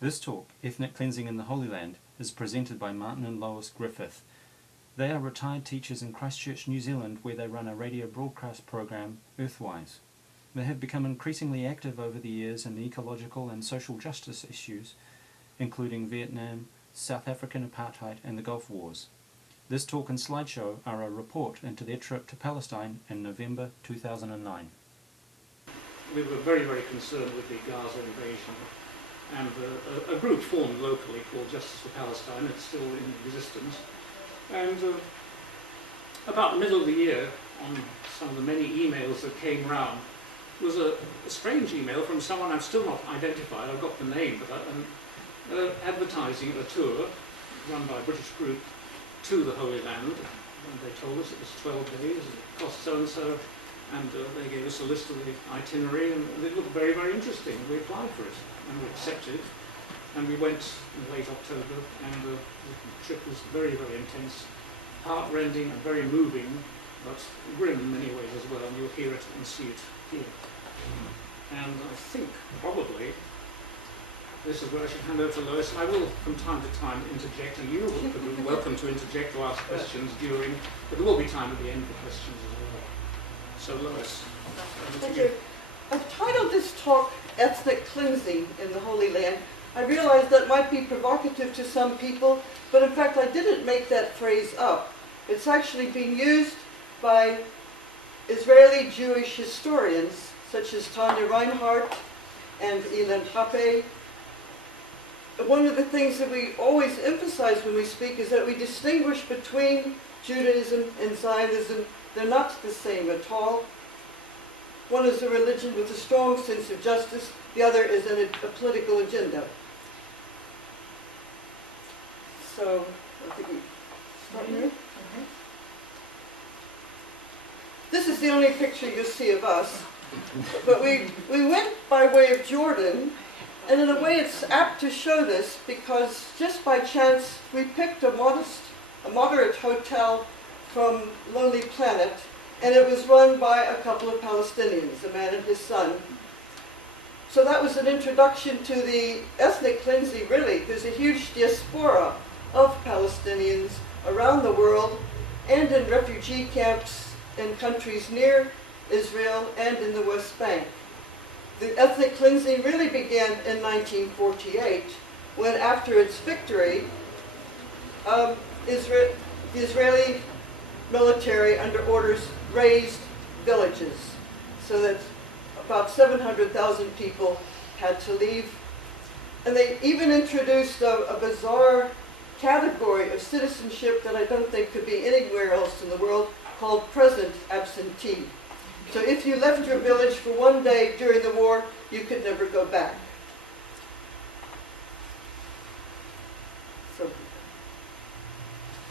This talk, Ethnic Cleansing in the Holy Land, is presented by Martin and Lois Griffith. They are retired teachers in Christchurch, New Zealand, where they run a radio broadcast program, Earthwise. They have become increasingly active over the years in ecological and social justice issues, including Vietnam, South African apartheid and the Gulf Wars. This talk and slideshow are a report into their trip to Palestine in November 2009. We were very, very concerned with the Gaza invasion, and a group formed locally called Justice for Palestine. It's still in existence. And about the middle of the year, on some of the many emails that came round, was a strange email from someone I've still not identified. I've got the name, but advertising a tour run by a British group to the Holy Land. And they told us it was 12 days, it cost so-and-so, and they gave us a list of the itinerary, and it looked very, very interesting. We applied for it, and we accepted, and we went in late October, and the trip was very, very intense, heart-rending and very moving, but grim in many ways as well, and you'll hear it and see it here. And I think probably this is where I should hand over to Lois. I will from time to time interject, and you will be welcome to interject or ask questions during, but there will be time at the end for questions as well. So Lois. Thank you. I've titled this talk Ethnic Cleansing in the Holy Land. I realize that might be provocative to some people, but in fact I didn't make that phrase up. It's actually been used by Israeli Jewish historians such as Tanya Reinhardt and Ilan Happe. One of the things that we always emphasize when we speak is that we distinguish between Judaism and Zionism. They're not the same at all. One is a religion with a strong sense of justice. The other is a political agenda. So, I think we start here. This is the only picture you'll see of us. But we went by way of Jordan, and in a way it's apt to show this because just by chance we picked a moderate hotel from Lonely Planet, and it was run by a couple of Palestinians, a man and his son. So that was an introduction to the ethnic cleansing, really. There's a huge diaspora of Palestinians around the world and in refugee camps in countries near Israel and in the West Bank. The ethnic cleansing really began in 1948, when after its victory, the Israeli military under orders razed villages so that about 700,000 people had to leave. And they even introduced a bizarre category of citizenship that I don't think could be anywhere else in the world, called present absentee. So if you left your village for one day during the war, you could never go back. So.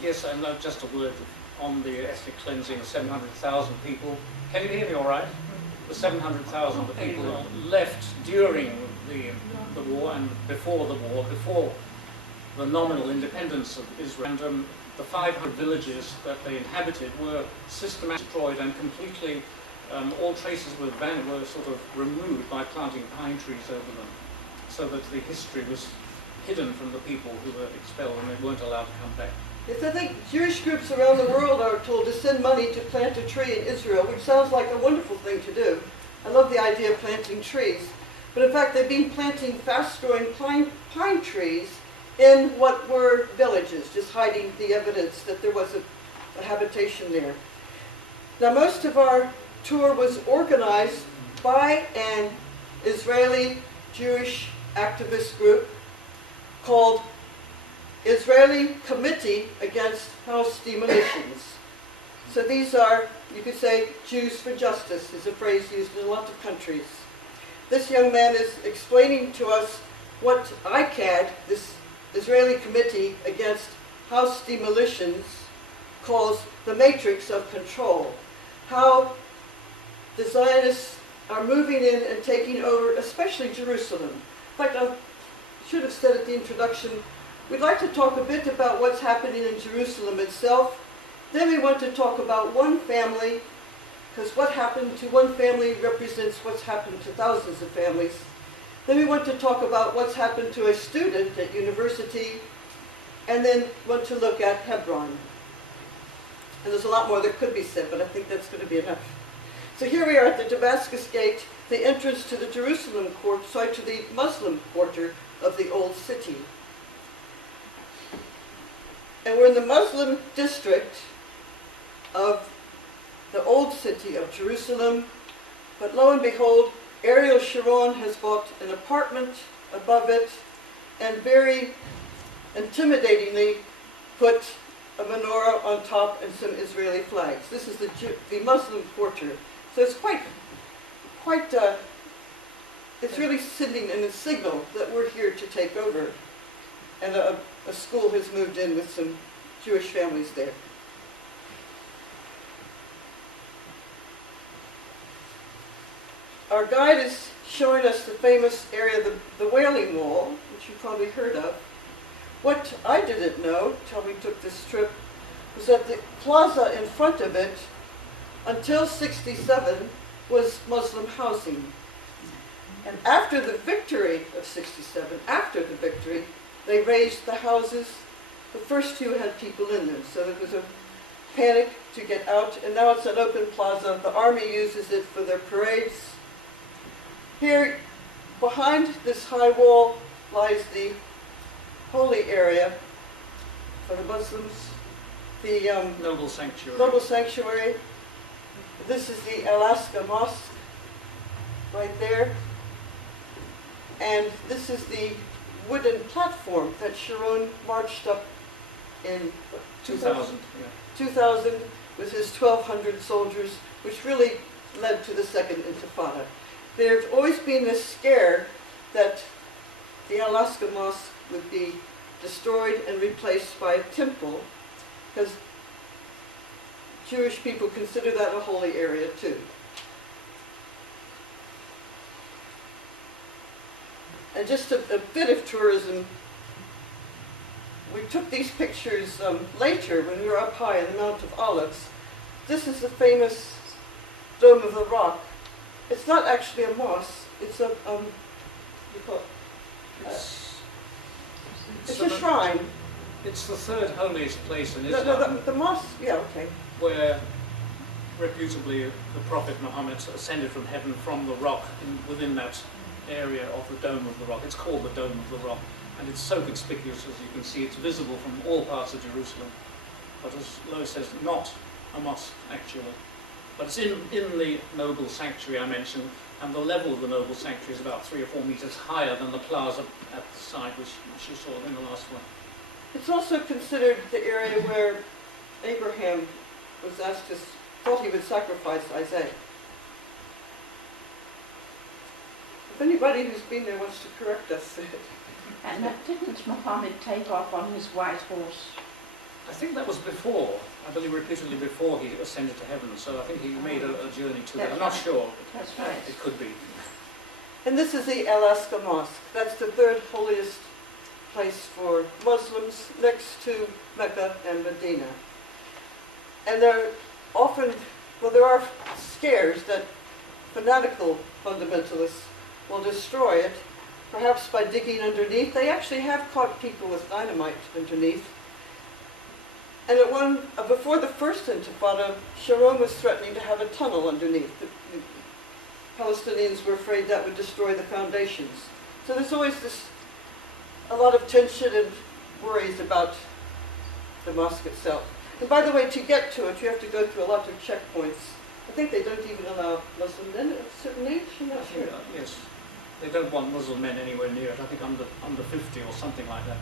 Yes, and just a word on the ethnic cleansing, 700,000 people. Can you hear me all right? The 700,000 people left during the war and before the war, before the nominal independence of Israel. And the 500 villages that they inhabited were systematically destroyed, and completely all traces were sort of removed by planting pine trees over them, so that the history was hidden from the people who were expelled and they weren't allowed to come back. Yes, I think Jewish groups around the world are told to send money to plant a tree in Israel, which sounds like a wonderful thing to do. I love the idea of planting trees. But in fact, they've been planting fast-growing pine trees in what were villages, just hiding the evidence that there was a habitation there. Now, most of our tour was organized by an Israeli Jewish activist group called Israeli Committee Against House Demolitions. So these are, you could say, Jews for Justice is a phrase used in a lot of countries. This young man is explaining to us what ICAD, this Israeli Committee Against House Demolitions, calls the matrix of control. How the Zionists are moving in and taking over, especially Jerusalem. In fact, I should have said at the introduction, we'd like to talk a bit about what's happening in Jerusalem itself. Then we want to talk about one family, because what happened to one family represents what's happened to thousands of families. Then we want to talk about what's happened to a student at university, and then want to look at Hebron. And there's a lot more that could be said, but I think that's going to be enough. So here we are at the Damascus Gate, the entrance to the Jerusalem quarter, sorry, to the Muslim quarter of the old city. And we're in the Muslim district of the old city of Jerusalem, but lo and behold, Ariel Sharon has bought an apartment above it and very intimidatingly put a menorah on top and some Israeli flags. This is the Muslim quarter. So it's it's really sending in a signal that we're here to take over. And a school has moved in with some Jewish families there. Our guide is showing us the famous area, the Wailing Wall, which you've probably heard of. What I didn't know, till we took this trip, was that the plaza in front of it, until '67, was Muslim housing. And after the victory of '67, after the victory, they raised the houses. The first few had people in them, so there was a panic to get out, and now it's an open plaza. The army uses it for their parades. Here, behind this high wall, lies the holy area for the Muslims, the Noble Sanctuary. Noble Sanctuary. This is the Al-Aqsa Mosque, right there. And this is the wooden platform that Sharon marched up in 2000, yeah. 2000 with his 1,200 soldiers, which really led to the Second Intifada. There's always been this scare that the Al-Aqsa Mosque would be destroyed and replaced by a temple, because Jewish people consider that a holy area too. And just a bit of tourism. We took these pictures later when we were up high in the Mount of Olives. This is the famous Dome of the Rock. It's not actually a mosque. It's a you call it, it's a shrine. It's the third holiest place in No, Islam, no, the mosque. Yeah, okay. where reputably the Prophet Muhammad ascended from heaven from the rock within that area of the Dome of the Rock. It's called the Dome of the Rock, and it's so conspicuous, as you can see. It's visible from all parts of Jerusalem, but as Lois says, not a mosque actually. But it's in the Noble Sanctuary I mentioned, and the level of the Noble Sanctuary is about 3 or 4 meters higher than the plaza at the side, which you saw in the last one. It's also considered the area where Abraham was asked to, thought he would sacrifice Isaac. If anybody who's been there wants to correct us. And didn't Muhammad take off on his white horse? I think that was before, I believe repeatedly before he ascended to heaven, so I think he made a journey to that. I'm not sure. That's right. It could be. And this is the Al-Aqsa Mosque. That's the third holiest place for Muslims, next to Mecca and Medina. And there are often, well, there are scares that fanatical fundamentalists will destroy it, perhaps by digging underneath. They actually have caught people with dynamite underneath. And before the first Intifada, Sharon was threatening to have a tunnel underneath. The Palestinians were afraid that would destroy the foundations. So there's always a lot of tension and worries about the mosque itself. And by the way, to get to it, you have to go through a lot of checkpoints. I think they don't even allow Muslim men at a certain age, I'm not sure. Yes. They don't want Muslim men anywhere near it. I think under 50 or something like that.